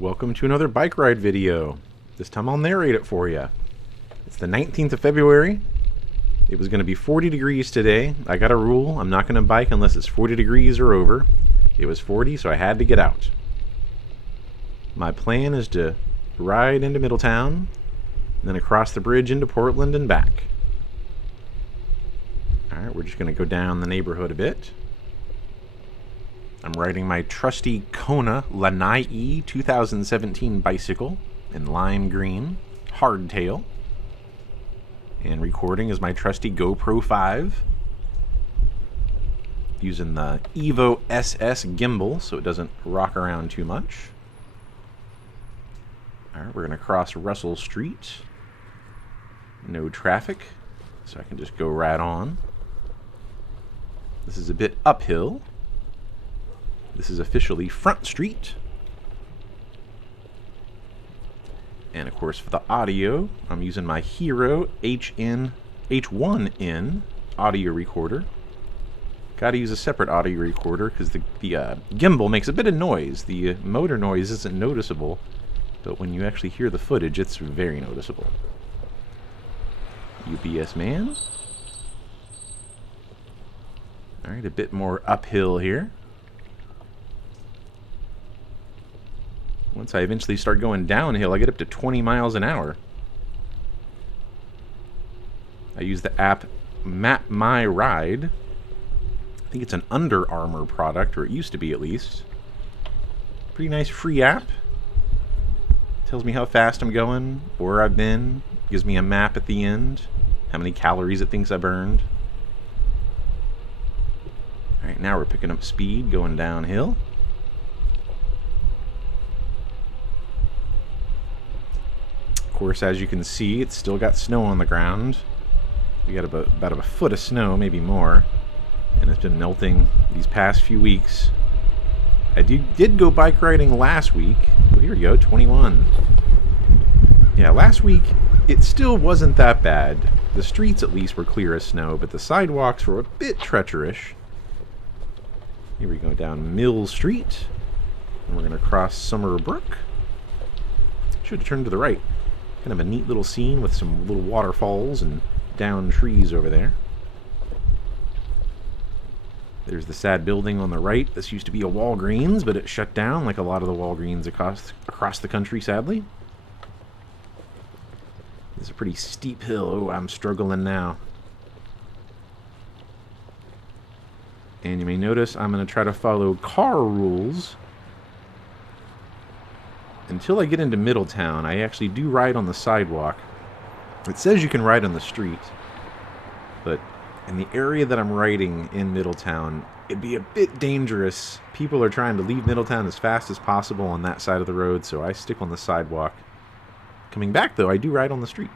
Welcome to another bike ride video. This time I'll narrate it for you. It's the 19th of February. It was going to be 40 degrees today. I got a rule. I'm not going to bike unless it's 40 degrees or over. It was 40, so I had to get out. My plan is to ride into Middletown, then across the bridge into Portland and back. Alright, we're just going to go down the neighborhood a bit. I'm riding my trusty Kona Lanai 2017 bicycle in lime green, hardtail. And recording is my trusty GoPro 5. Using the Evo SS gimbal so it doesn't rock around too much. Alright, we're going to cross Russell Street. No traffic, so I can just go right on. This is a bit uphill. This is officially Front Street. And of course for the audio, I'm using my Hero H1N audio recorder. Gotta use a separate audio recorder because the gimbal makes a bit of noise. The motor noise isn't noticeable, but when you actually hear the footage, it's very noticeable. UPS man. Alright, a bit more uphill here. Once I eventually start going downhill, I get up to 20 miles an hour. I use the app Map My Ride. I think it's an Under Armour product, or it used to be at least. Pretty nice free app. Tells me how fast I'm going, where I've been. Gives me a map at the end. How many calories it thinks I burned. Alright, now we're picking up speed, going downhill. Of course, as you can see, it's still got snow on the ground. We got about a foot of snow, maybe more. And it's been melting these past few weeks. I did go bike riding last week. Oh, here we go, 21. Yeah, last week, it still wasn't that bad. The streets, at least, were clear as snow, but the sidewalks were a bit treacherous. Here we go, down Mill Street. And we're going to cross Summer Brook. Should have turned to the right. Kind of a neat little scene with some little waterfalls and downed trees over there. There's the sad building on the right. This used to be a Walgreens, but it shut down like a lot of the Walgreens across the country, sadly. This is a pretty steep hill. Oh, I'm struggling now. And you may notice I'm going to try to follow car rules. Until I get into Middletown, I actually do ride on the sidewalk. It says you can ride on the street, but in the area that I'm riding in Middletown, it'd be a bit dangerous. People are trying to leave Middletown as fast as possible on that side of the road, so I stick on the sidewalk. Coming back, though, I do ride on the street.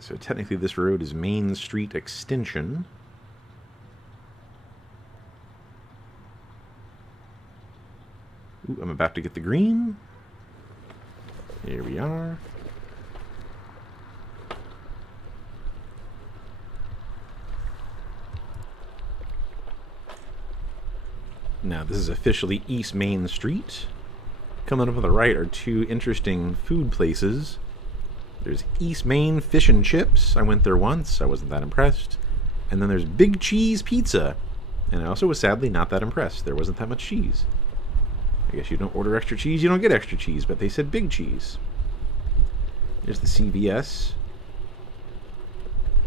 So technically this road is Main Street Extension. Ooh, I'm about to get the green. Here we are. Now this is officially East Main Street. Coming up on the right are two interesting food places. There's East Main Fish and Chips. I went there once. I wasn't that impressed. And then there's Big Cheese Pizza. And I also was sadly not that impressed. There wasn't that much cheese. I guess you don't order extra cheese, you don't get extra cheese, but they said big cheese. There's the CVS.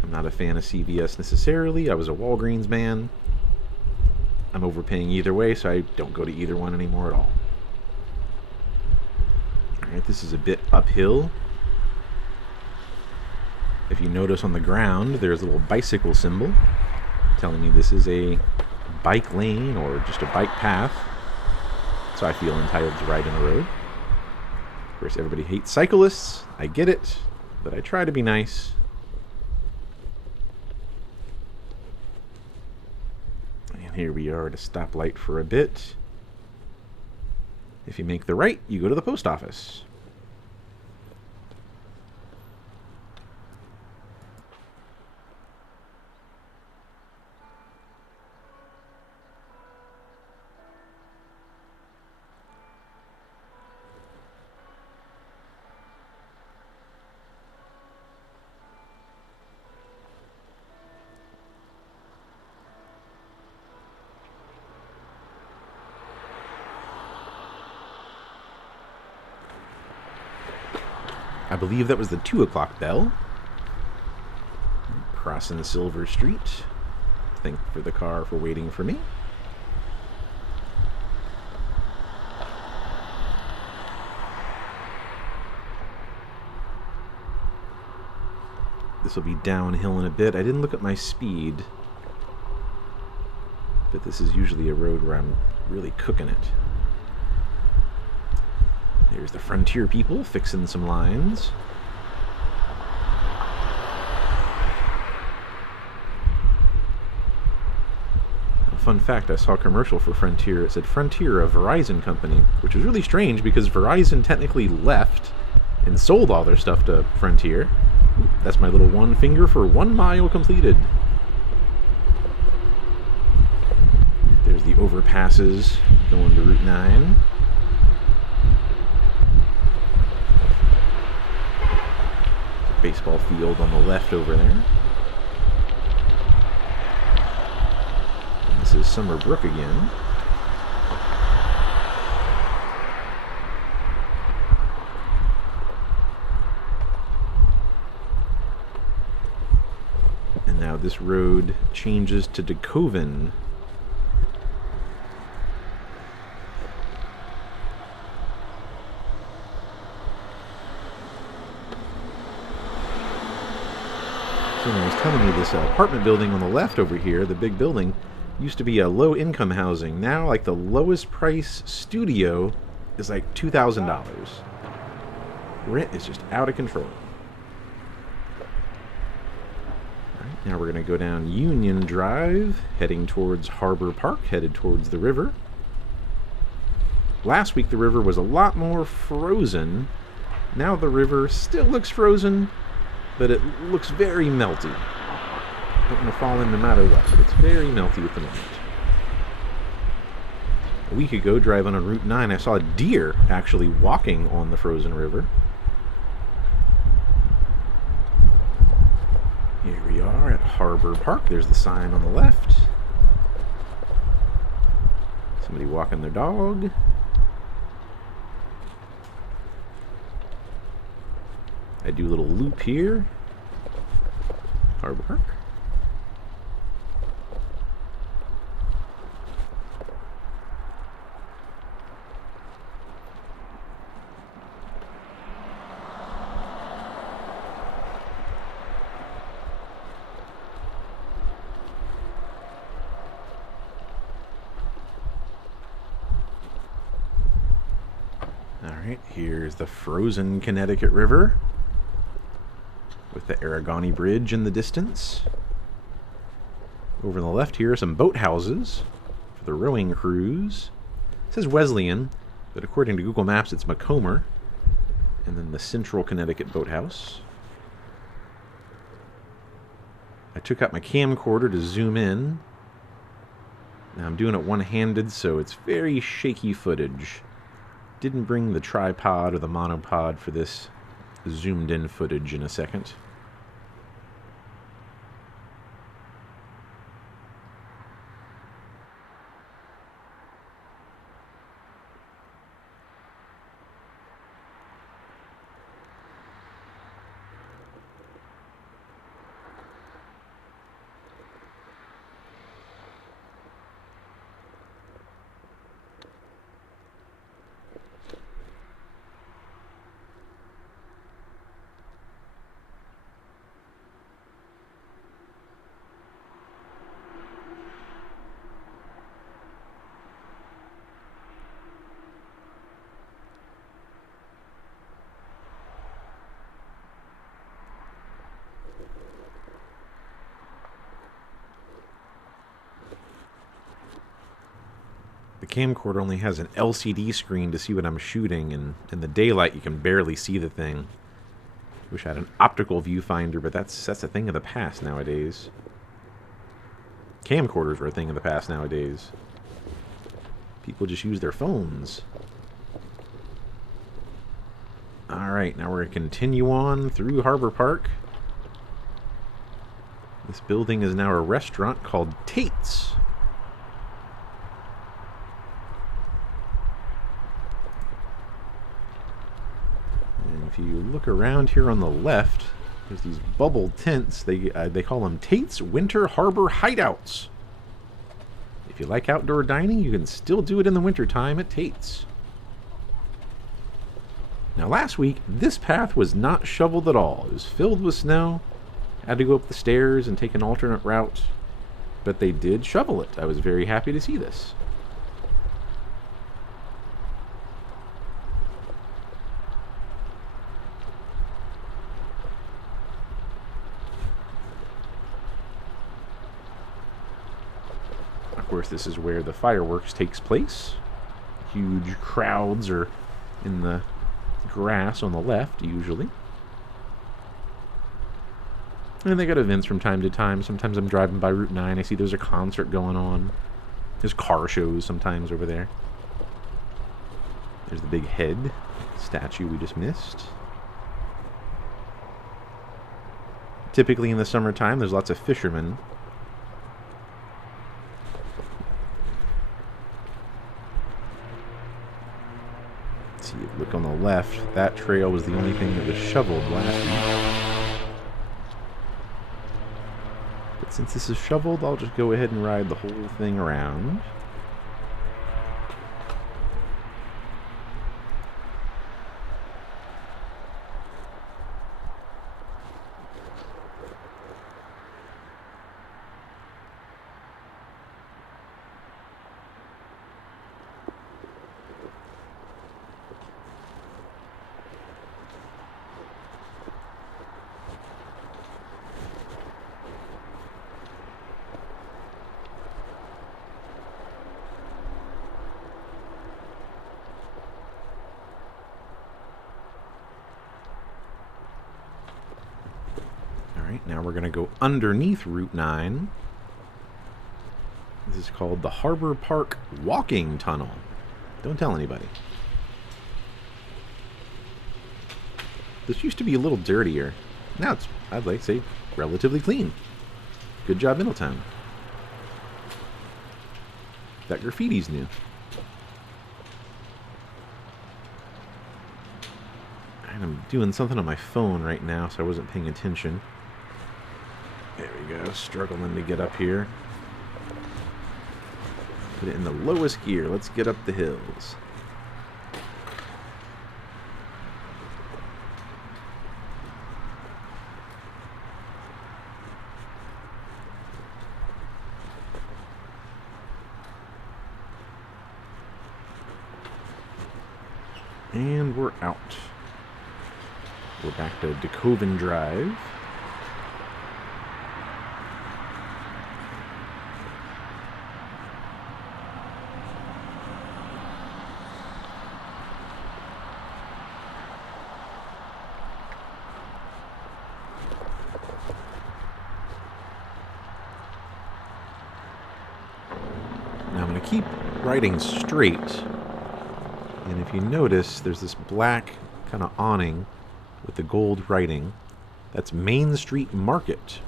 I'm not a fan of CVS necessarily. I was a Walgreens man. I'm overpaying either way, so I don't go to either one anymore at all. Alright, this is a bit uphill. If you notice on the ground, there's a little bicycle symbol telling me this is a bike lane or just a bike path. So I feel entitled to ride in the road. Of course, everybody hates cyclists. I get it, but I try to be nice. And here we are at a stoplight for a bit. If you make the right, you go to the post office. believe that was the 2 o'clock bell. Crossing Silver Street. Thank for the car for waiting for me. This will be downhill in a bit. I didn't look at my speed, but this is usually a road where I'm really cooking it. There's the Frontier people fixing some lines. Fun fact, I saw a commercial for Frontier. It said Frontier, a Verizon company, which was really strange because Verizon technically left and sold all their stuff to Frontier. That's my little one finger for 1 mile completed. There's the overpasses going to Route 9. Baseball field on the left over there. This is Summer Brook again. And now this road changes to DeKoven. Someone was telling me this apartment building on the left over here, the big building, used to be a low-income housing. Now, like, the lowest price studio is like $2,000. Rent is just out of control. All right, now we're going to go down Union Drive, heading towards Harbor Park, headed towards the river. Last week, the river was a lot more frozen. Now the river still looks frozen, but it looks very melty. Don't want to fall in no matter what, but it's very melty at the moment. A week ago, driving on Route 9, I saw a deer actually walking on the frozen river. Here we are at Harbor Park. There's the sign on the left. Somebody walking their dog. I do a little loop here. Harbor Park. Alright, here's the frozen Connecticut River with the Aragoni Bridge in the distance. Over on the left here are some boathouses for the rowing crews. It says Wesleyan, but according to Google Maps it's Macomber. And then the Central Connecticut Boathouse. I took out my camcorder to zoom in. Now I'm doing it one-handed, so it's very shaky footage. Didn't bring the tripod or the monopod for this zoomed in footage in a second. The camcorder only has an LCD screen to see what I'm shooting, and in the daylight you can barely see the thing. Wish I had an optical viewfinder, but that's a thing of the past nowadays. Camcorders are a thing of the past nowadays. People just use their phones. Alright, now we're going to continue on through Harbor Park. This building is now a restaurant called Tate's. And if you look around here on the left, there's these bubble tents. They call them Tate's Winter Harbor Hideouts. If you like outdoor dining, you can still do it in the wintertime at Tate's. Now last week, this path was not shoveled at all. It was filled with snow. Had to go up the stairs and take an alternate route. But they did shovel it. I was very happy to see this. Of course, this is where the fireworks takes place. Huge crowds are in the grass on the left, usually. And they got events from time to time. Sometimes I'm driving by Route 9. I see there's a concert going on. There's car shows sometimes over there. There's the big head statue we just missed. Typically in the summertime, there's lots of fishermen. See, look on the left. That trail was the only thing that was shoveled last week. But since this is shoveled, I'll just go ahead and ride the whole thing around. Now we're going to go underneath Route 9. This is called the Harbor Park Walking Tunnel. Don't tell anybody. This used to be a little dirtier. Now it's, I'd like to say, relatively clean. Good job, Middletown. That graffiti's new. And I'm doing something on my phone right now, so I wasn't paying attention. There we go, struggling to get up here. Put it in the lowest gear. Let's get up the hills. And we're out. We're back to DeKoven Drive. Now I'm going to keep riding straight, and if you notice, there's this black kind of awning with the gold writing. That's Main Street Market.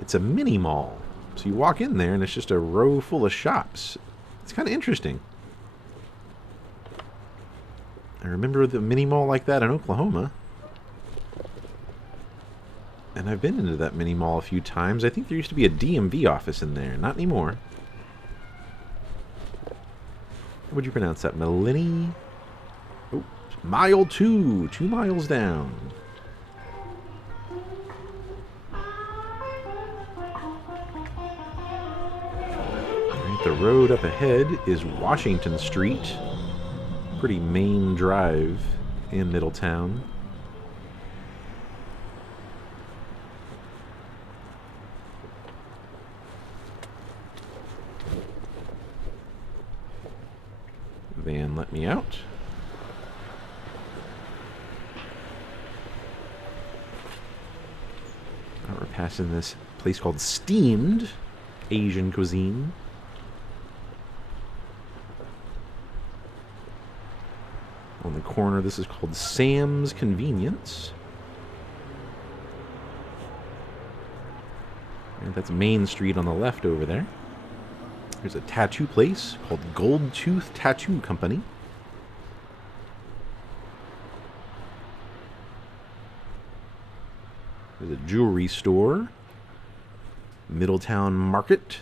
It's a mini mall. So you walk in there and it's just a row full of shops. It's kind of interesting. I remember the mini mall like that in Oklahoma. And I've been into that mini mall a few times. I think there used to be a DMV office in there. Not anymore. How would you pronounce that? Millenni? Oh, mile 2. 2 miles down. Alright, the road up ahead is Washington Street. Pretty main drive in Middletown. Van let me out. Now we're passing this place called Steamed Asian Cuisine. On the corner, this is called Sam's Convenience. And that's Main Street on the left over there. There's a tattoo place called Gold Tooth Tattoo Company. There's a jewelry store. Middletown Market.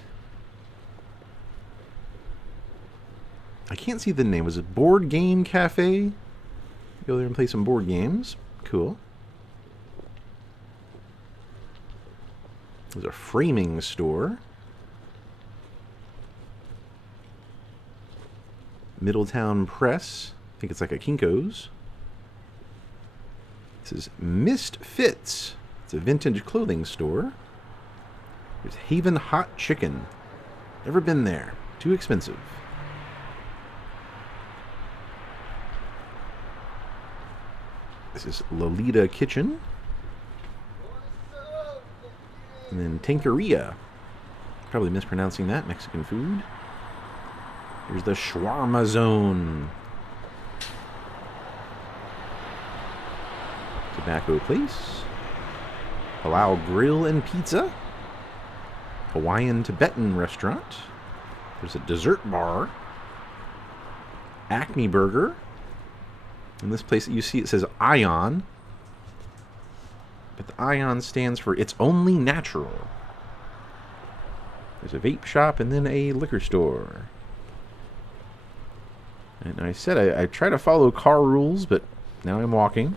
I can't see the name. Was it Board Game Cafe? Go there and play some board games. Cool. There's a framing store. Middletown Press. I think it's like a Kinko's. This is Mist Fits. It's a vintage clothing store. There's Haven Hot Chicken. Never been there. Too expensive. This is Lolita Kitchen. And then Tankeria. Probably mispronouncing that. Mexican food. Here's the Shawarma Zone. Tobacco Place. Halal Grill and Pizza. Hawaiian Tibetan Restaurant. There's a dessert bar. Acme Burger. And this place that you see, it says Ion. But the Ion stands for It's Only Natural. There's a vape shop and then a liquor store. And I said I try to follow car rules, but now I'm walking.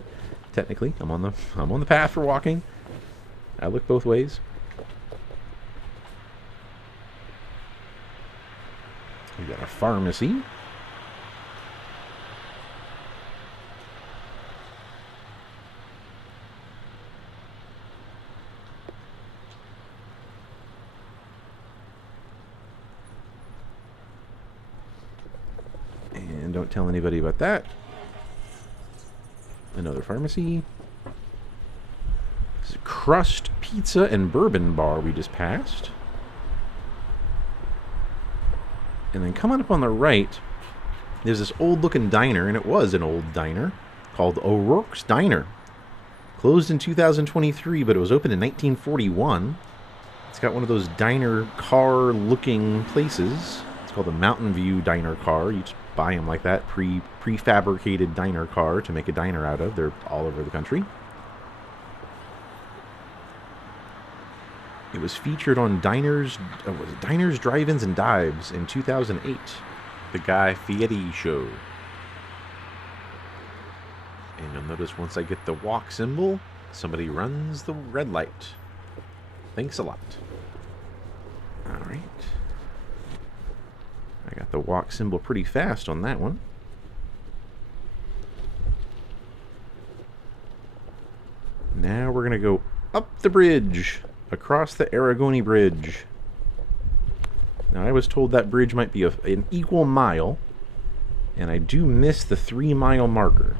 Technically, I'm on the path for walking. I look both ways. We got a pharmacy. And don't tell anybody about that. Another pharmacy. This is Crust Pizza and Bourbon Bar we just passed. And then coming up on the right, there's this old-looking diner, and it was an old diner, called O'Rourke's Diner. Closed in 2023, but it was opened in 1941. It's got one of those diner car-looking places. It's called the Mountain View Diner Car. You just buy them like that, prefabricated diner car to make a diner out of. They're all over the country. It was featured on Diners, Drive-Ins, and Dives in 2008. The Guy Fieri Show. And you'll notice once I get the walk symbol, somebody runs the red light. Thanks a lot. Alright. I got the walk symbol pretty fast on that one. Now we're going to go up the bridge. Across the Aragoni Bridge. Now, I was told that bridge might be an equal mile, and I do miss the 3-mile marker.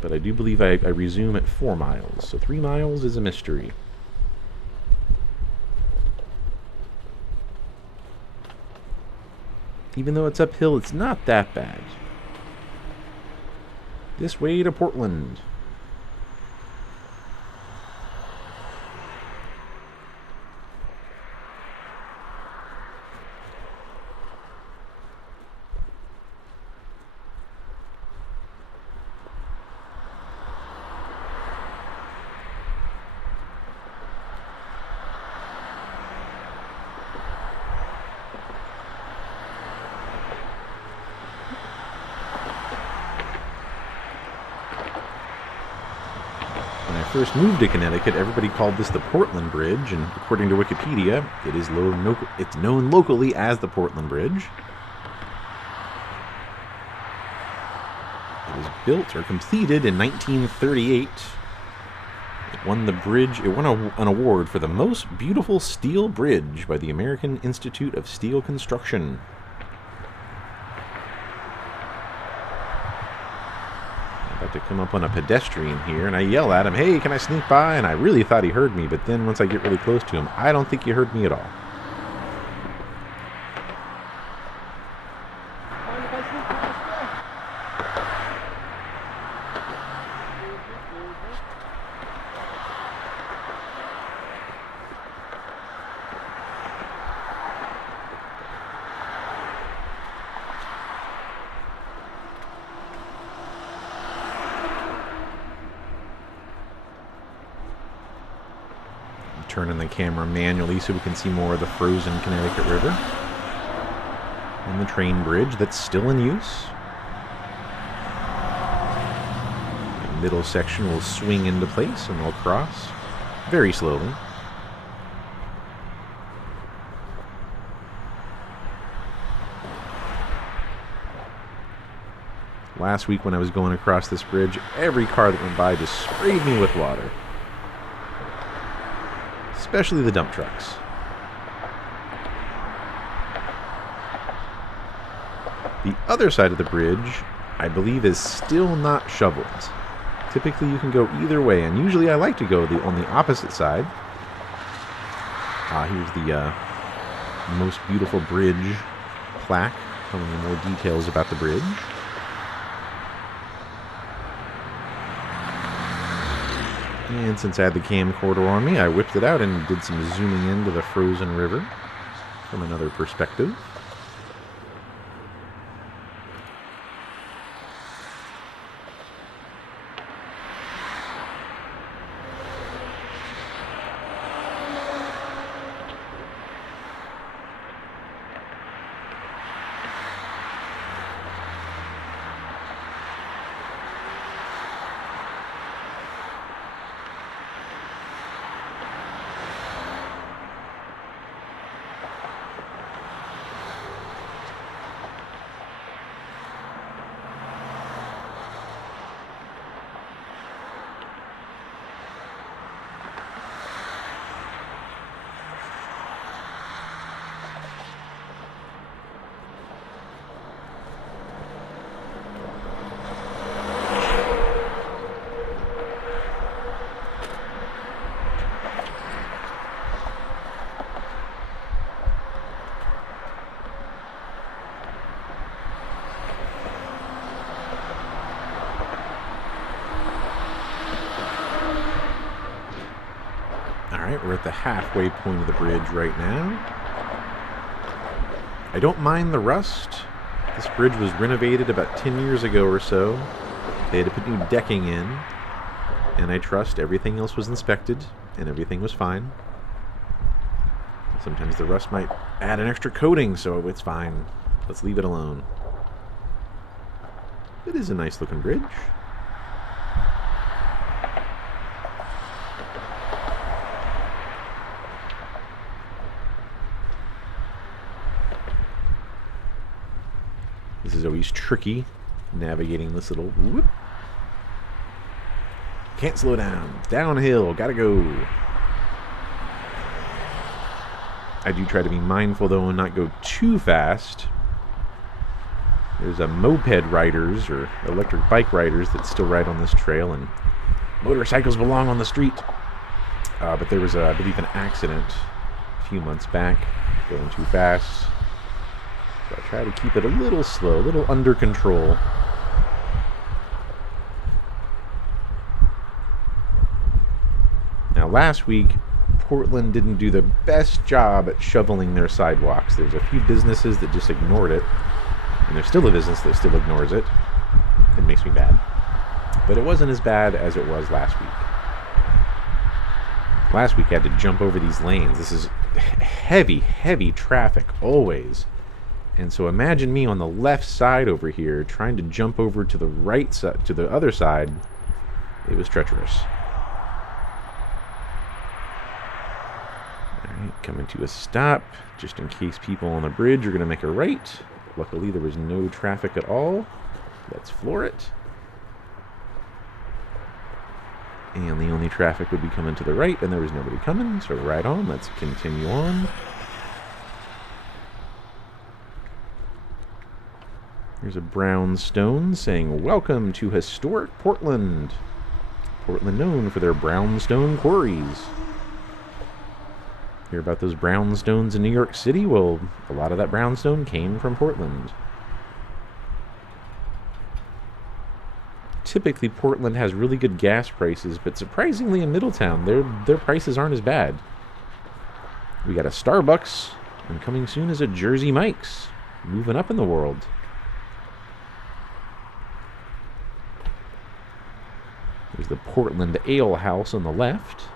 But I do believe I resume at 4 miles, so 3 miles is a mystery. Even though it's uphill, it's not that bad. This way to Portland. First moved to Connecticut, everybody called this the Portland Bridge, and according to Wikipedia, it's known locally as the Portland Bridge. It was built or completed in 1938. It won an award for the most beautiful steel bridge by the American Institute of Steel Construction. About to come up on a pedestrian here, and I yell at him, "Hey, can I sneak by?" And I really thought he heard me, but then once I get really close to him, I don't think he heard me at all. turning the camera manually so we can see more of the frozen Connecticut River. And the train bridge that's still in use. The middle section will swing into place and we'll cross very slowly. Last week when I was going across this bridge, every car that went by just sprayed me with water. Especially the dump trucks. The other side of the bridge, I believe, is still not shoveled. Typically you can go either way, and usually I like to go on the opposite side. Here's the most beautiful bridge plaque, telling you more details about the bridge. And since I had the camcorder on me, I whipped it out and did some zooming into the frozen river from another perspective. Alright, we're at the halfway point of the bridge right now. I don't mind the rust. This bridge was renovated about 10 years ago or so. They had to put new decking in. And I trust everything else was inspected, and everything was fine. Sometimes the rust might add an extra coating, so it's fine. Let's leave it alone. It is a nice looking bridge. This is always tricky, navigating this little whoop. Can't slow down. Downhill. Gotta go. I do try to be mindful, though, and not go too fast. There's a moped riders, or electric bike riders, that still ride on this trail, and motorcycles belong on the street. But there was, I believe, an accident a few months back, going too fast. So I try to keep it a little slow, a little under control. Now, last week, Portland didn't do the best job at shoveling their sidewalks. There's a few businesses that just ignored it. And there's still a business that still ignores it. It makes me mad. But it wasn't as bad as it was last week. Last week I had to jump over these lanes. This is heavy, heavy traffic, always. And so imagine me on the left side over here trying to jump over to the right side, to the other side. It was treacherous. Alright, coming to a stop. Just in case people on the bridge are going to make a right. Luckily there was no traffic at all. Let's floor it. And the only traffic would be coming to the right, and there was nobody coming, so right on. Let's continue on. Here's a brown stone saying, "Welcome to historic Portland." Portland known for their brownstone quarries. Hear about those brownstones in New York City? Well, a lot of that brownstone came from Portland. Typically, Portland has really good gas prices, but surprisingly in Middletown, their prices aren't as bad. We got a Starbucks, and coming soon is a Jersey Mike's. Moving up in the world. There's the Portland Ale House on the left.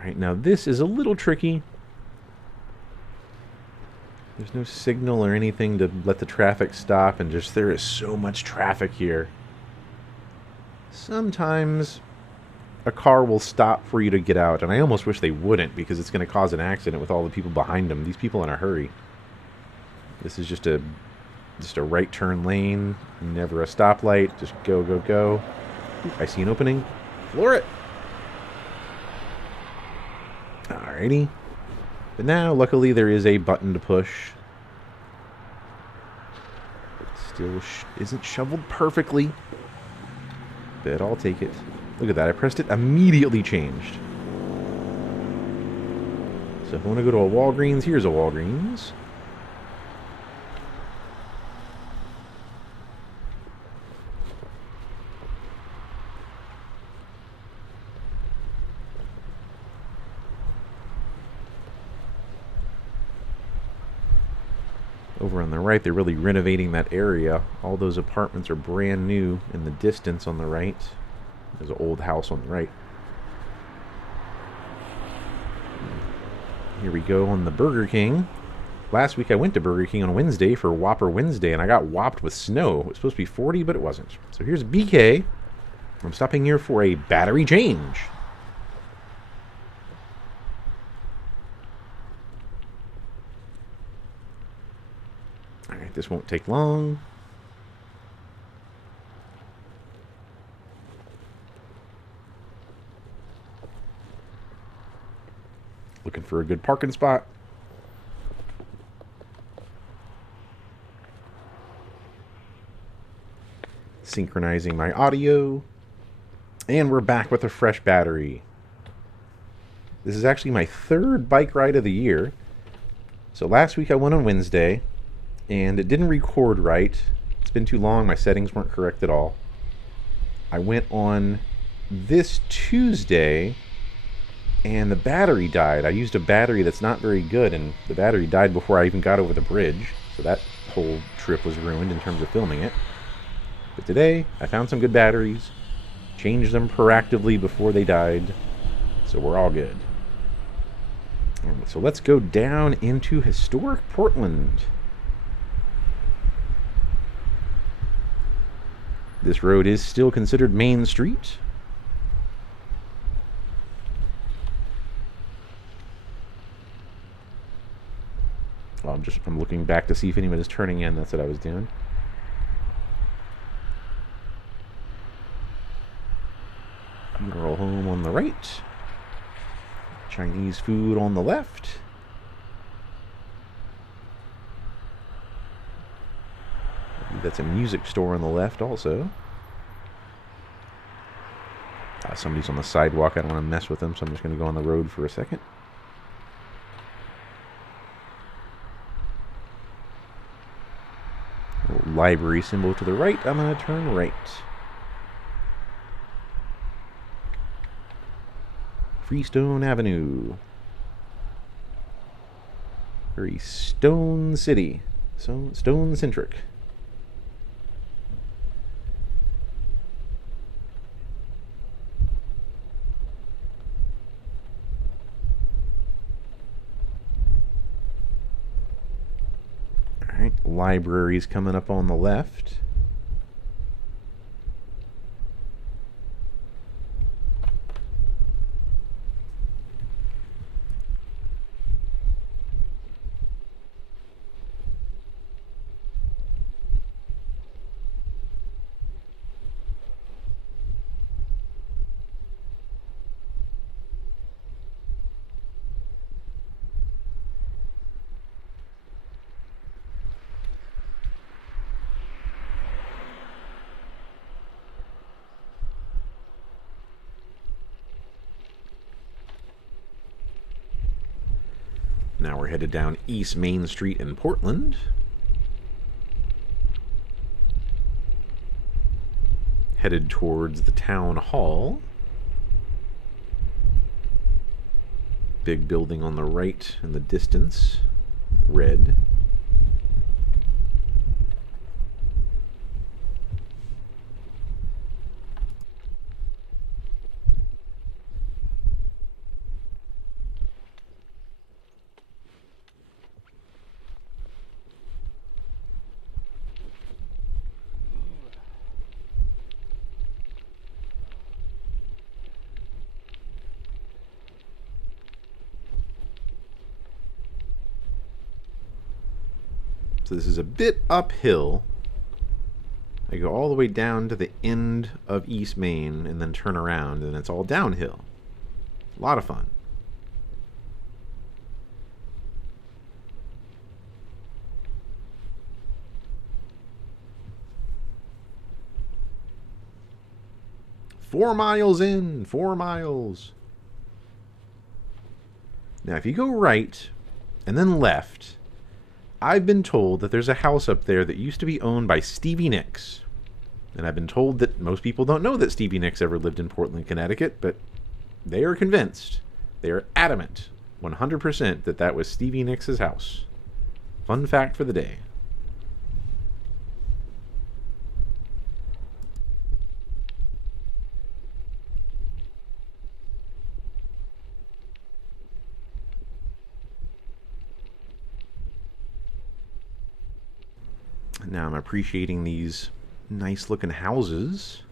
Alright, now this is a little tricky. There's no signal or anything to let the traffic stop, and just there is so much traffic here. Sometimes a car will stop for you to get out, and I almost wish they wouldn't, because it's going to cause an accident with all the people behind them. These people in a hurry. This is just a right turn lane, never a stoplight. Just go, go, go. Ooh, I see an opening. Floor it. Alrighty. But now, luckily, there is a button to push. It still isn't shoveled perfectly, but I'll take it. Look at that. I pressed it, immediately changed. So if I want to go to a Walgreens, here's a Walgreens. Over on the right, they're really renovating that area. All those apartments are brand new in the distance on the right. There's an old house on the right. Here we go on the Burger King. Last week I went to Burger King on Wednesday for Whopper Wednesday, and I got whopped with snow. It was supposed to be 40, but it wasn't. So here's BK. I'm stopping here for a battery change. Alright, this won't take long. Looking for a good parking spot. Synchronizing my audio. And we're back with a fresh battery. This is actually my third bike ride of the year. So last week I went on Wednesday, and it didn't record right. It's been too long. My settings weren't correct at all. I went on this Tuesday, and the battery died. I used a battery that's not very good, and the battery died before I even got over the bridge. So that whole trip was ruined in terms of filming it. But today, I found some good batteries, changed them proactively before they died, so we're all good. So let's go down into historic Portland. This road is still considered Main Street. Well, I'm looking back to see if anyone is turning in. That's what I was doing. Funeral home on the right. Chinese food on the left. I believe that's a music store on the left also. Somebody's on the sidewalk. I don't want to mess with them, so I'm just going to go on the road for a second. Little library symbol to the right. I'm going to turn right. Freestone Avenue. Very stone city. So stone centric. Alright, libraries coming up on the left. Now we're headed down East Main Street in Portland. Headed towards the town hall. Big building on the right in the distance. Red. So this is a bit uphill. I go all the way down to the end of East Main and then turn around, and it's all downhill. A lot of fun. Four miles in, 4 miles. Now, if you go right and then left, I've been told that there's a house up there that used to be owned by Stevie Nicks. And I've been told that most people don't know that Stevie Nicks ever lived in Portland, Connecticut, but they are convinced, they are adamant, 100% that that was Stevie Nicks' house. Fun fact for the day. Now I'm appreciating these nice looking houses.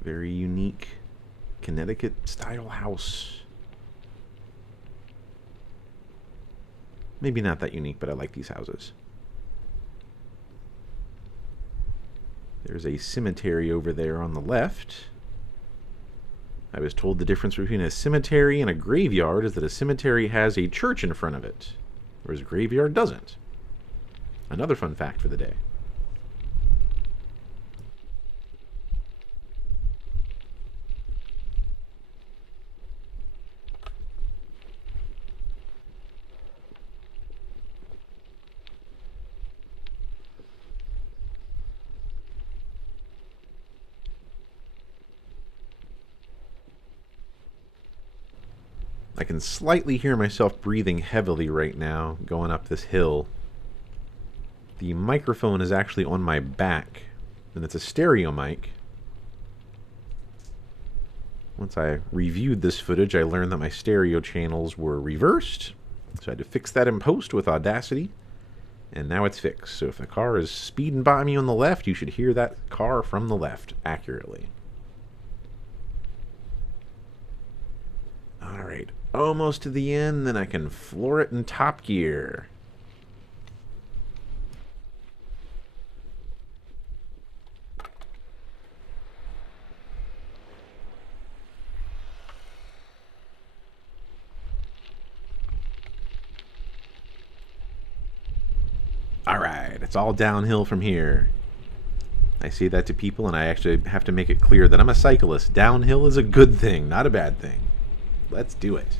Very unique Connecticut style house. Maybe not that unique, but I like these houses. There's a cemetery over there on the left. I was told the difference between a cemetery and a graveyard is that a cemetery has a church in front of it, whereas a graveyard doesn't. Another fun fact for the day. I can slightly hear myself breathing heavily right now, going up this hill. The microphone is actually on my back, and it's a stereo mic. Once I reviewed this footage, I learned that my stereo channels were reversed, so I had to fix that in post with Audacity, and now it's fixed. So if a car is speeding by me on the left, you should hear that car from the left accurately. Alright, almost to the end, then I can floor it in top gear. Alright, it's all downhill from here. I say that to people, and I actually have to make it clear that I'm a cyclist. Downhill is a good thing, not a bad thing. Let's do it.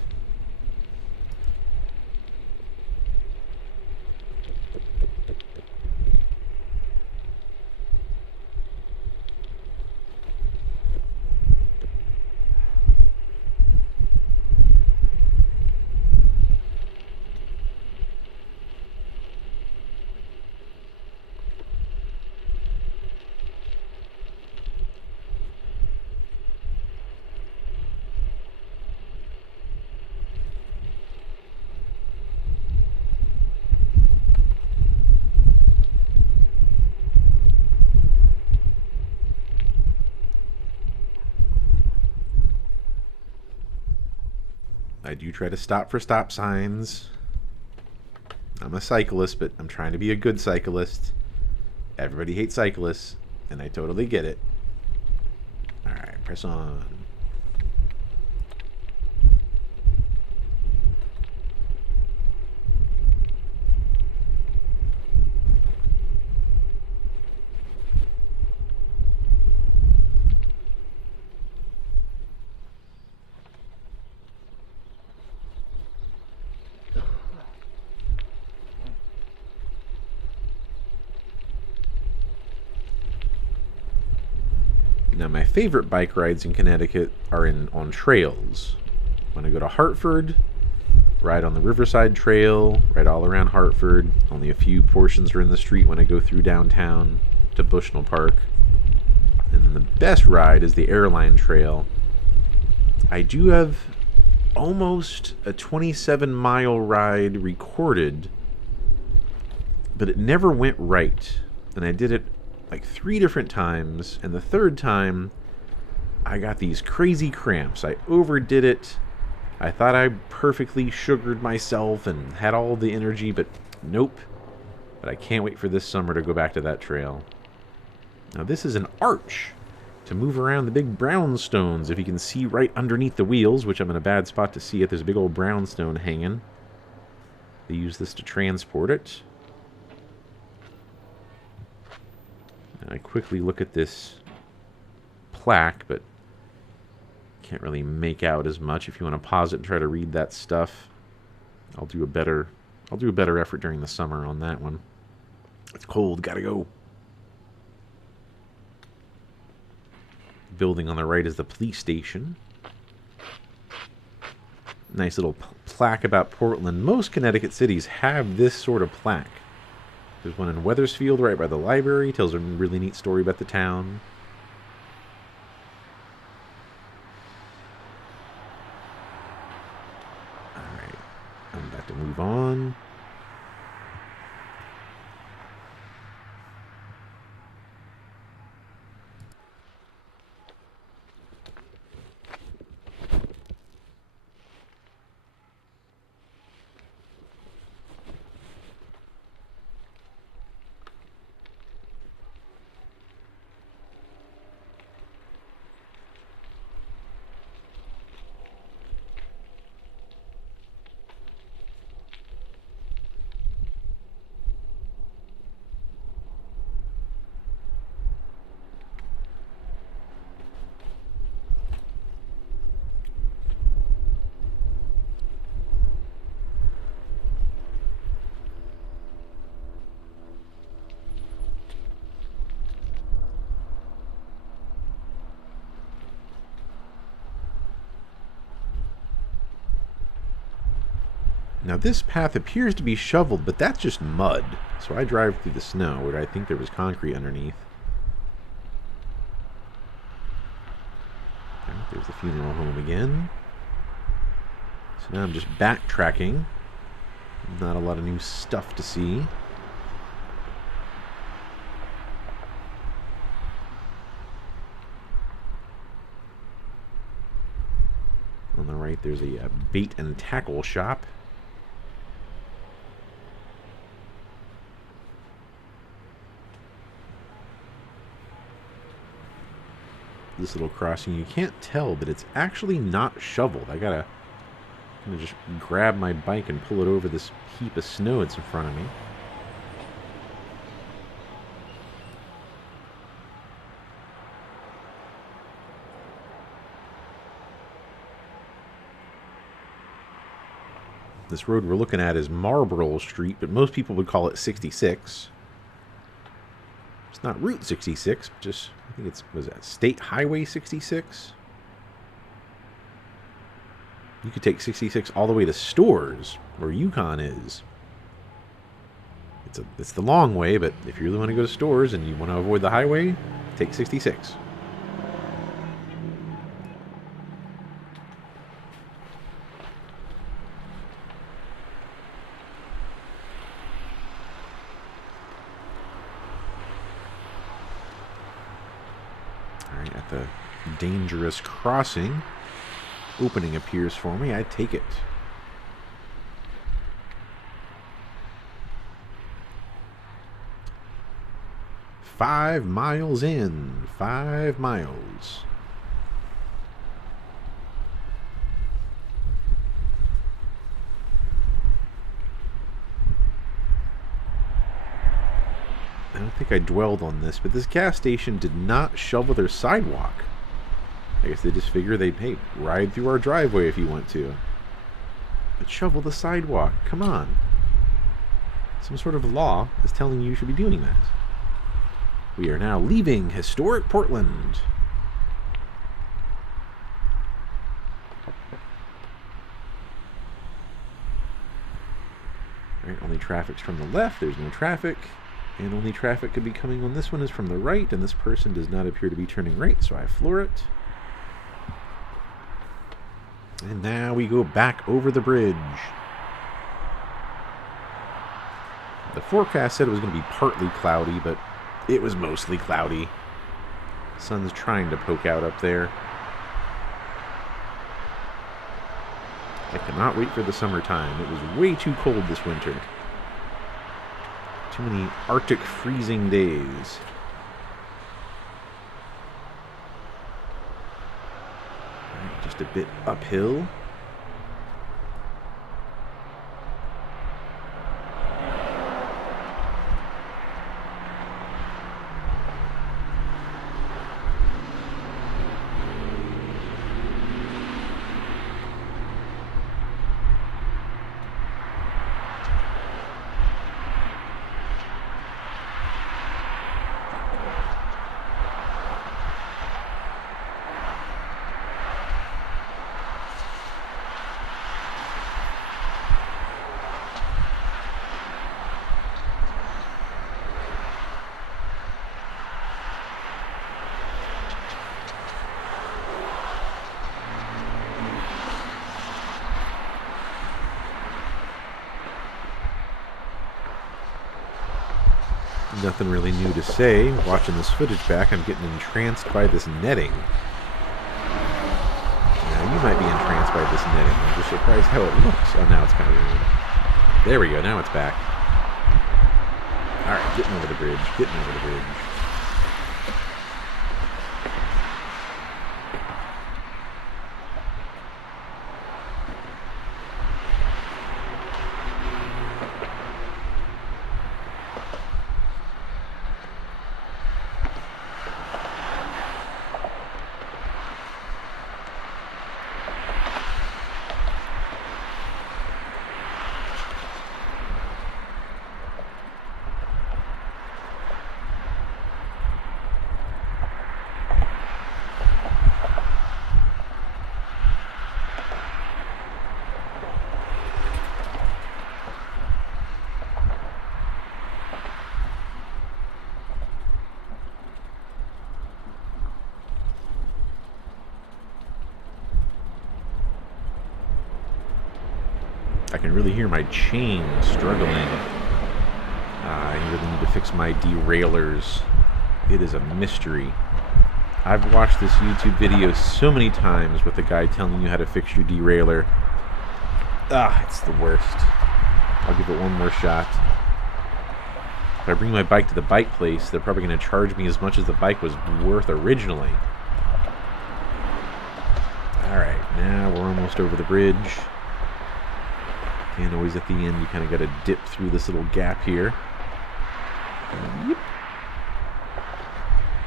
I do try to stop for stop signs. I'm a cyclist, but I'm trying to be a good cyclist. Everybody hates cyclists, and I totally get it. Alright, press on. Now, my favorite bike rides in Connecticut are on trails. When I go to Hartford, ride on the Riverside Trail, ride all around Hartford. Only a few portions are in the street when I go through downtown to Bushnell Park. And then the best ride is the Airline Trail. I do have almost a 27-mile ride recorded, but it never went right. And I did it like 3 different times, and the third time I got these crazy cramps. I overdid it. I thought I perfectly sugared myself and had all the energy, but nope. But I can't wait for this summer to go back to that trail. Now this is an arch to move around the big brownstones. If you can see right underneath the wheels, which I'm in a bad spot to see it, there's a big old brownstone hanging. They use this to transport it. And I quickly look at this plaque, but can't really make out as much. If you want to pause it and try to read that stuff, I'll do a better effort during the summer on that one. It's cold, gotta go. Building on the right is the police station. Nice little plaque about Portland. Most Connecticut cities have this sort of plaque. There's one in Wethersfield right by the library. Tells a really neat story about the town. Alright, I'm about to move on. Now this path appears to be shoveled, but that's just mud. So I drive through the snow, where I think there was concrete underneath. Okay, there's the funeral home again. So now I'm just backtracking. Not a lot of new stuff to see. On the right there's a bait and tackle shop. This little crossing, you can't tell, but it's actually not shoveled. I gotta just grab my bike and pull it over this heap of snow that's in front of me. This road we're looking at is Marlborough Street, but most people would call it 66. It's not Route 66, just, I think it's, was that State Highway 66? You could take 66 all the way to Stores, where Yukon is. It's the long way, but if you really want to go to Stores and you want to avoid the highway, take 66. Alright, at the dangerous crossing, opening appears for me. I take it. "5 miles in. 5 miles. I don't think I dwelled on this, but this gas station did not shovel their sidewalk. I guess they just figure they'd, hey, ride through our driveway if you want to. But shovel the sidewalk. Come on. Some sort of law is telling you should be doing that. We are now leaving historic Portland. Alright, only traffic's from the left. There's no traffic. And only traffic could be coming on this one is from the right, and this person does not appear to be turning right, so I floor it. And now we go back over the bridge. The forecast said it was going to be partly cloudy, but it was mostly cloudy. The sun's trying to poke out up there. I cannot wait for the summertime. It was way too cold this winter. Too many Arctic freezing days. Alright, just a bit uphill. Nothing really new to say. Watching this footage back, I'm getting entranced by this netting. Now, you might be entranced by this netting. I'm just surprised how it looks. Oh, now it's kind of ruined. There we go. Now it's back. Alright, getting over the bridge. Getting over the bridge. I can really hear my chain struggling. I really need to fix my derailleurs. It is a mystery. I've watched this YouTube video so many times with the guy telling you how to fix your derailleur. It's the worst. I'll give it one more shot. If I bring my bike to the bike place, they're probably going to charge me as much as the bike was worth originally. Alright, now we're almost over the bridge. And always at the end, you kind of got to dip through this little gap here. Yep.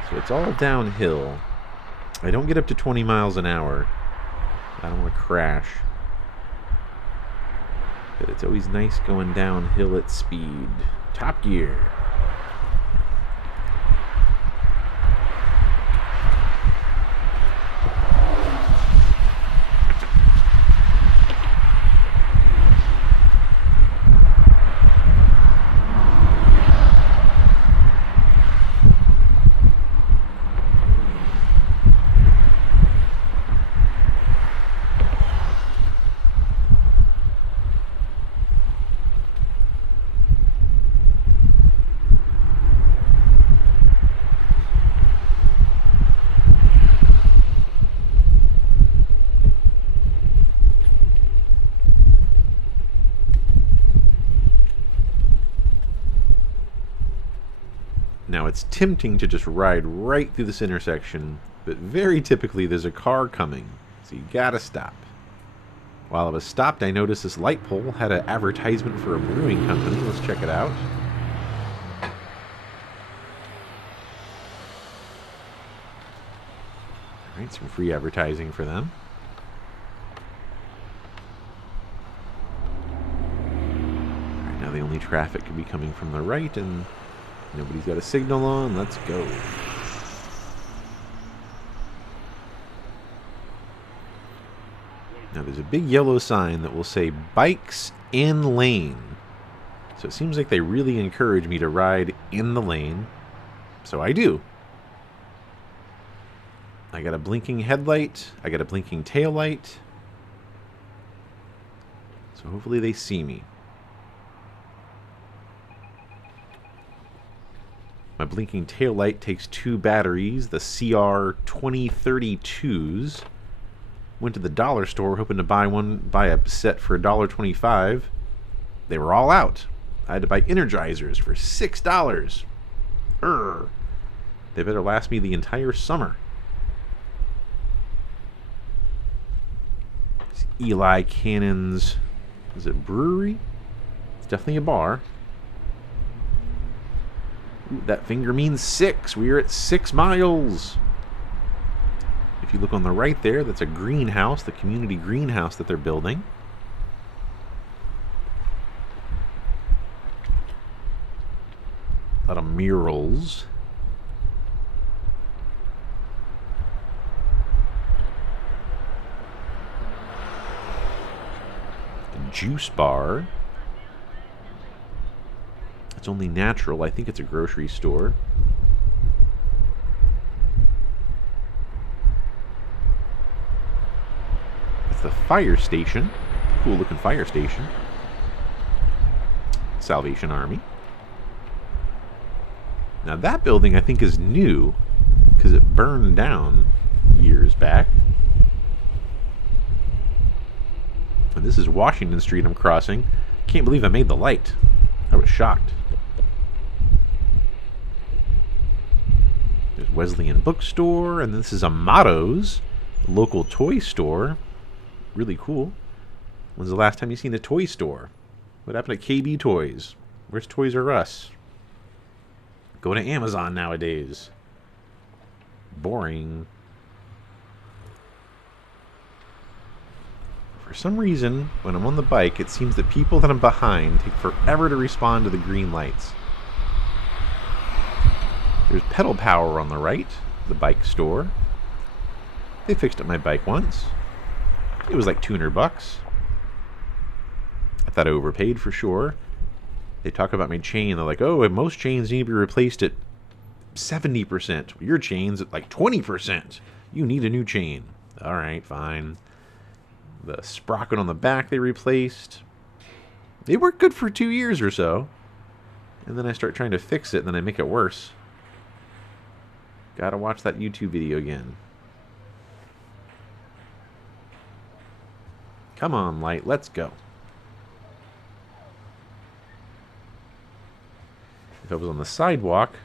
So it's all downhill. I don't get up to 20 miles an hour. I don't want to crash. But it's always nice going downhill at speed. Top gear. Now, it's tempting to just ride right through this intersection, but very typically there's a car coming, so you gotta stop. While I was stopped, I noticed this light pole had an advertisement for a brewing company. Let's check it out. Alright, some free advertising for them. Alright, now the only traffic could be coming from the right, and nobody's got a signal on. Let's go. Now there's a big yellow sign that will say bikes in lane. So it seems like they really encourage me to ride in the lane. So I do. I got a blinking headlight. I got a blinking tail light. So hopefully they see me. My blinking tail light takes 2 batteries, the CR2032s. Went to the dollar store hoping to buy a set for $1.25. They were all out. I had to buy Energizers for $6. Urgh. They better last me the entire summer. It's Eli Cannon's, is it brewery? It's definitely a bar. Ooh, that finger means 6. We are at 6 miles. If you look on the right there, that's a greenhouse, the community greenhouse that they're building. A lot of murals. A juice bar. It's only natural. I think it's a grocery store. That's the fire station. Cool looking fire station. Salvation Army. Now that building I think is new because it burned down years back. And this is Washington Street I'm crossing. Can't believe I made the light. I was shocked. There's Wesleyan Bookstore, and this is Amato's, a local toy store. Really cool. When's the last time you seen a toy store? What happened to KB Toys? Where's Toys R Us? Go to Amazon nowadays. Boring. For some reason, when I'm on the bike, it seems that people that I'm behind take forever to respond to the green lights. There's Pedal Power on the right, the bike store. They fixed up my bike once. It was like $200. I thought I overpaid for sure. They talk about my chain. They're like, oh, most chains need to be replaced at 70%. Your chain's at like 20%. You need a new chain. All right, fine. The sprocket on the back they replaced. They work good for 2 years or so. And then I start trying to fix it, and then I make it worse. Gotta watch that YouTube video again. Come on, light, let's go. If I was on the sidewalk,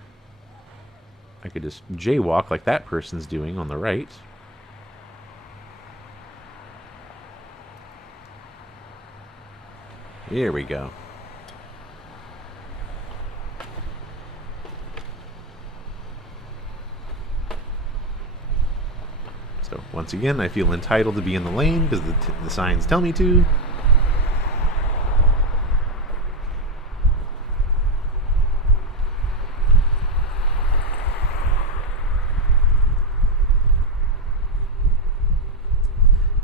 I could just jaywalk like that person's doing on the right. Here we go. So, once again, I feel entitled to be in the lane because the signs tell me to.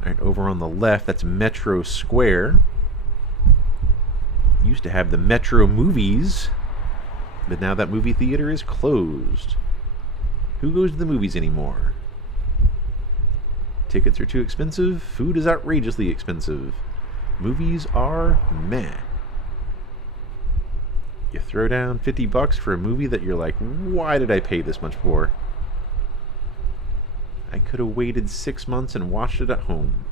Alright, over on the left, that's Metro Square. Used to have the Metro Movies, but now that movie theater is closed. Who goes to the movies anymore? Tickets are too expensive. Food is outrageously expensive. Movies are meh. You throw down $50 for a movie that you're like, why did I pay this much for? I could have waited 6 months and watched it at home.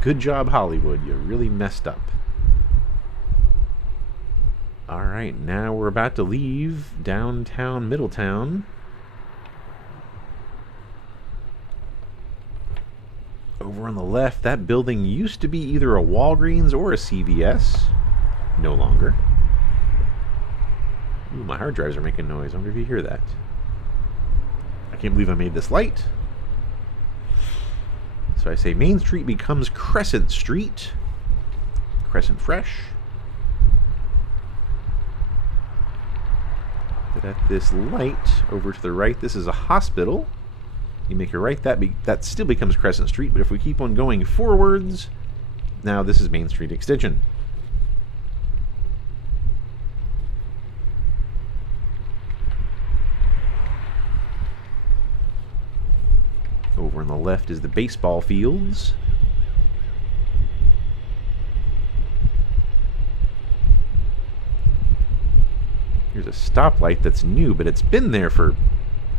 Good job, Hollywood. You really messed up. Alright, now we're about to leave downtown Middletown. Over on the left, that building used to be either a Walgreens or a CVS. No longer. Ooh, my hard drives are making noise. I wonder if you hear that. I can't believe I made this light. So I say Main Street becomes Crescent Street. Crescent Fresh. But at this light over to the right, this is a hospital. You make a right, that still becomes Crescent Street, but if we keep on going forwards, now this is Main Street Extension. Over on the left is the baseball fields. Here's a stoplight that's new, but it's been there for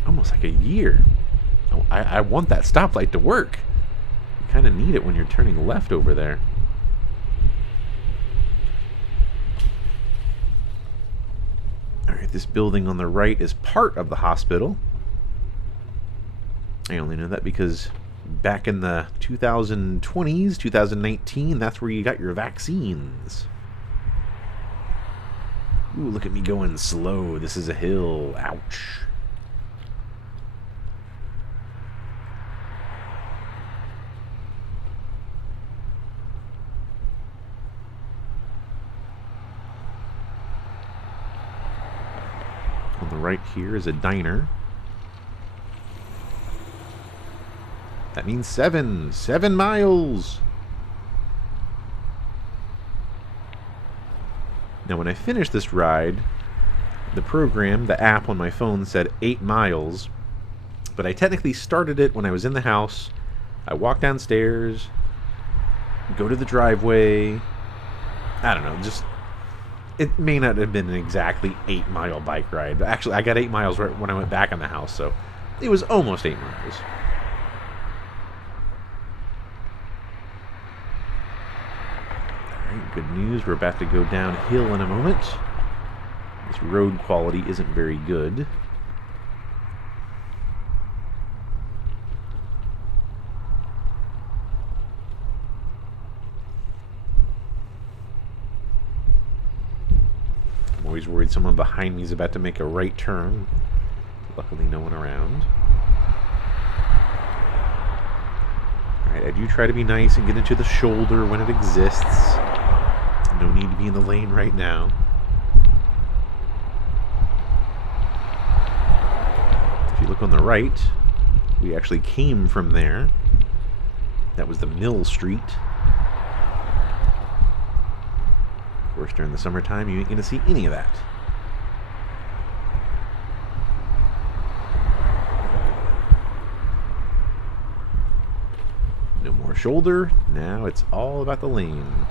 almost like a year. I want that stoplight to work. You kind of need it when you're turning left over there. This building on the right is part of the hospital. I only know that because back in the 2020s, 2019, that's where you got your vaccines. Ooh, look at me going slow. This is a hill. Ouch. On the right here is a diner. That means 7 miles. Now when I finished this ride, the program, the app on my phone said 8 miles, but I technically started it when I was in the house. I walk downstairs, go to the driveway. I don't know, just, it may not have been an exactly 8-mile bike ride, but actually I got 8 miles right when I went back in the house, so it was almost 8 miles. Good news, we're about to go downhill in a moment. This road quality isn't very good. I'm always worried someone behind me is about to make a right turn. Luckily no one around. Alright, I do try to be nice and get into the shoulder when it exists. No need to be in the lane right now. If you look on the right, we actually came from there. That was the Mill Street. Of course, during the summertime, you ain't going to see any of that. No more shoulder. Now it's all about the lane.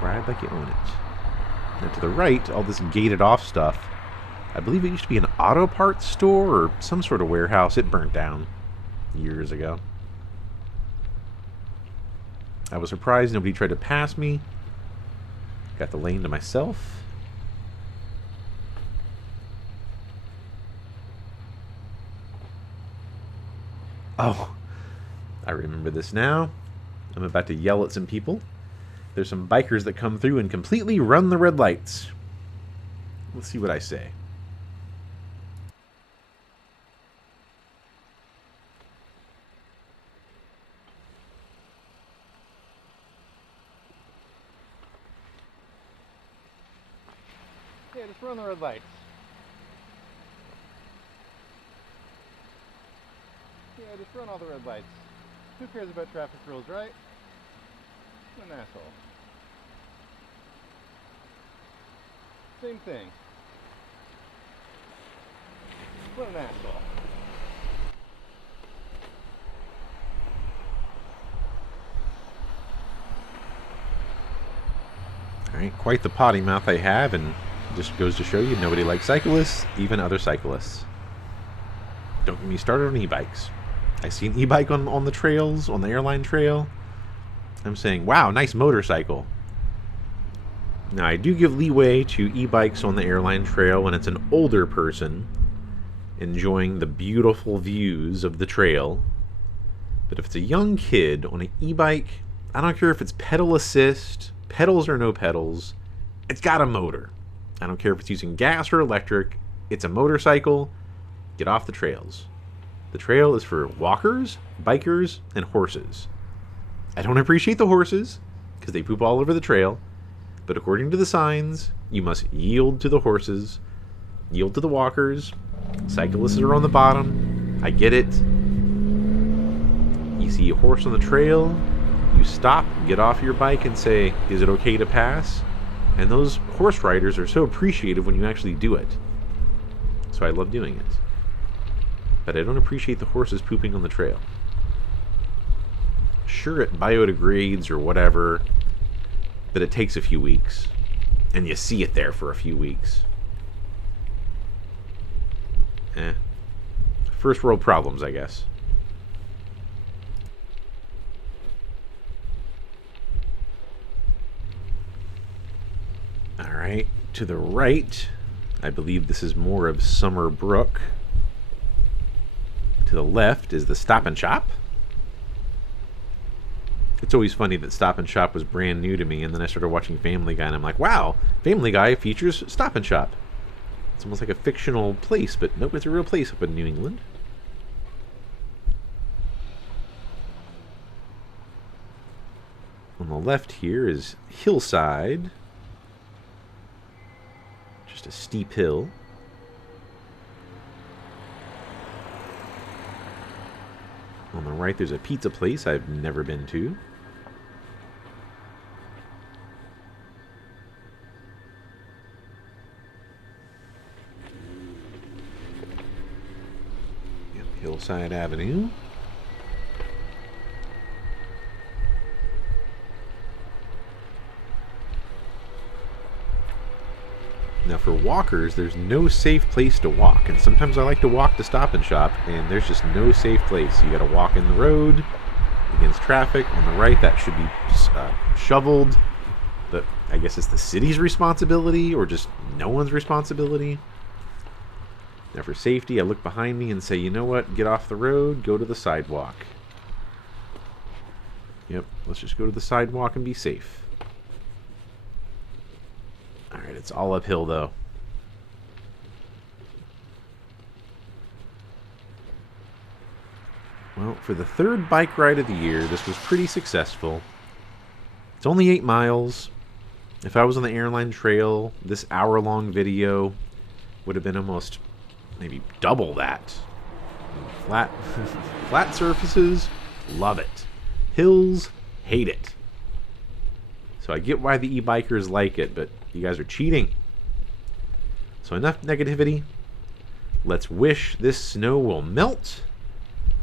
Ride like you own it. Now to the right, all this gated off stuff. I believe it used to be an auto parts store or some sort of warehouse. It burnt down years ago. I was surprised nobody tried to pass me. Got the lane to myself. Oh, I remember this now. I'm about to yell at some people. There's some bikers that come through and completely run the red lights. Let's see what I say. Yeah, just run the red lights. Yeah, just run all the red lights. Who cares about traffic rules, right? What an asshole. Same thing. What an asshole. Alright, quite the potty mouth I have, and just goes to show you nobody likes cyclists, even other cyclists. Don't get me started on e-bikes. I see an e-bike on the trails, on the airline trail. I'm saying, wow, nice motorcycle. Now, I do give leeway to e-bikes on the airline trail when it's an older person enjoying the beautiful views of the trail. But if it's a young kid on an e-bike, I don't care if it's pedal assist, pedals or no pedals, it's got a motor. I don't care if it's using gas or electric, it's a motorcycle. Get off the trails. The trail is for walkers, bikers, and horses. I don't appreciate the horses, because they poop all over the trail, but according to the signs, you must yield to the horses, yield to the walkers, cyclists are on the bottom, I get it. You see a horse on the trail, you stop, get off your bike and say, is it okay to pass? And those horse riders are so appreciative when you actually do it. So I love doing it. But I don't appreciate the horses pooping on the trail. Sure, it biodegrades or whatever, but it takes a few weeks. And you see it there for a few weeks. First world problems, I guess. Alright, to the right, I believe this is more of Summer Brook. To the left is the Stop and Shop. It's always funny that Stop and Shop was brand new to me, and then I started watching Family Guy, and I'm like, wow, Family Guy features Stop and Shop. It's almost like a fictional place, but nope, it's a real place up in New England. On the left here is Hillside. Just a steep hill. On the right there's a pizza place I've never been to. Yep, Hillside Avenue. Now for walkers, there's no safe place to walk, and sometimes I like to walk to Stop and Shop, and there's just no safe place. You gotta walk in the road against traffic. On the right, that should be shoveled, but I guess it's the city's responsibility, or just no one's responsibility. Now for safety, I look behind me and say, you know what, get off the road, go to the sidewalk. Yep, let's just go to the sidewalk and be safe. Alright, it's all uphill though. Well, for the third bike ride of the year, this was pretty successful. It's only 8 miles. If I was on the airline trail, this hour-long video would have been almost maybe double that. Flat, flat surfaces, love it. Hills, hate it. So I get why the e-bikers like it, but you guys are cheating. So enough negativity. Let's wish this snow will melt,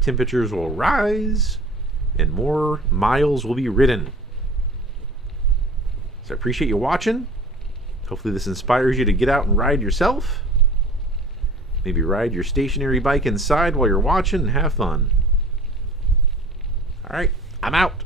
temperatures will rise, and more miles will be ridden. So I appreciate you watching. Hopefully this inspires you to get out and ride yourself. Maybe ride your stationary bike inside while you're watching and have fun. Alright, I'm out.